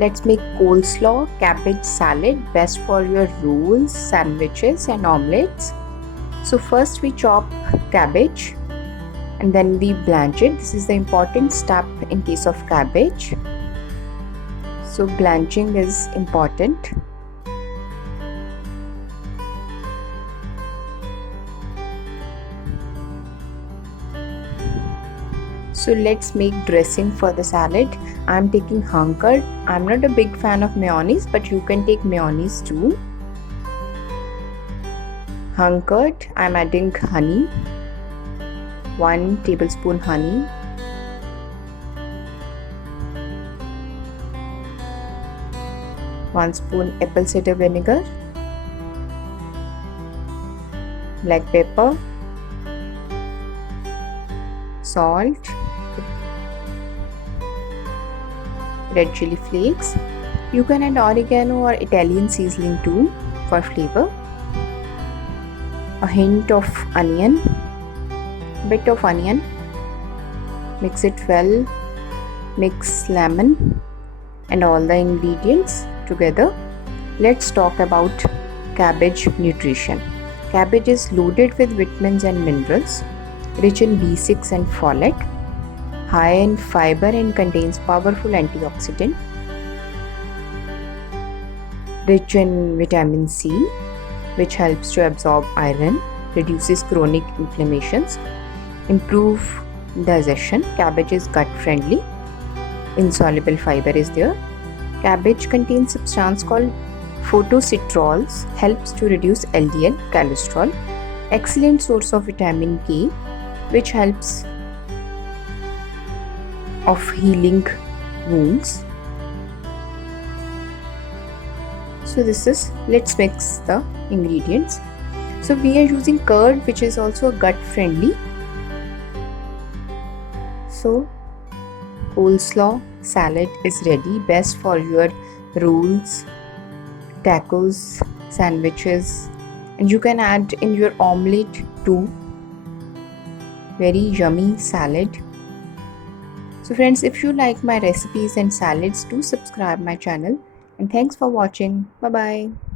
Let's make coleslaw cabbage salad, best for your rolls, sandwiches and omelets. So first we chop cabbage and then we blanch it. This is the important step in case of cabbage. So blanching is important. So let's make dressing for the salad. I'm taking hung curd. I'm not a big fan of mayonnaise, but you can take mayonnaise too. Hung curd, I'm adding honey. 1 tablespoon honey. One spoon apple cider vinegar. Black pepper. Salt. Red chili flakes. You can add oregano or Italian seasoning too for flavor. A hint of onion, bit of onion. Mix it well. Mix lemon and all the ingredients together. Let's talk about cabbage nutrition. Cabbage is loaded with vitamins and minerals, rich in B6 and folate, high in fiber and contains powerful antioxidant, rich in vitamin C, which helps to absorb iron, reduces chronic inflammations, improve digestion. Cabbage is gut friendly. Insoluble fiber is there. Cabbage contains substance called phytosterols, helps to reduce LDL cholesterol. Excellent source of vitamin K, which helps of healing wounds. So let's mix the ingredients. So we are using curd, which is also gut friendly. So coleslaw salad is ready, best for your rolls, tacos, sandwiches, and you can add in your omelette too. Very yummy salad. So friends, if you like my recipes and salads, do subscribe my channel, and thanks for watching. Bye bye.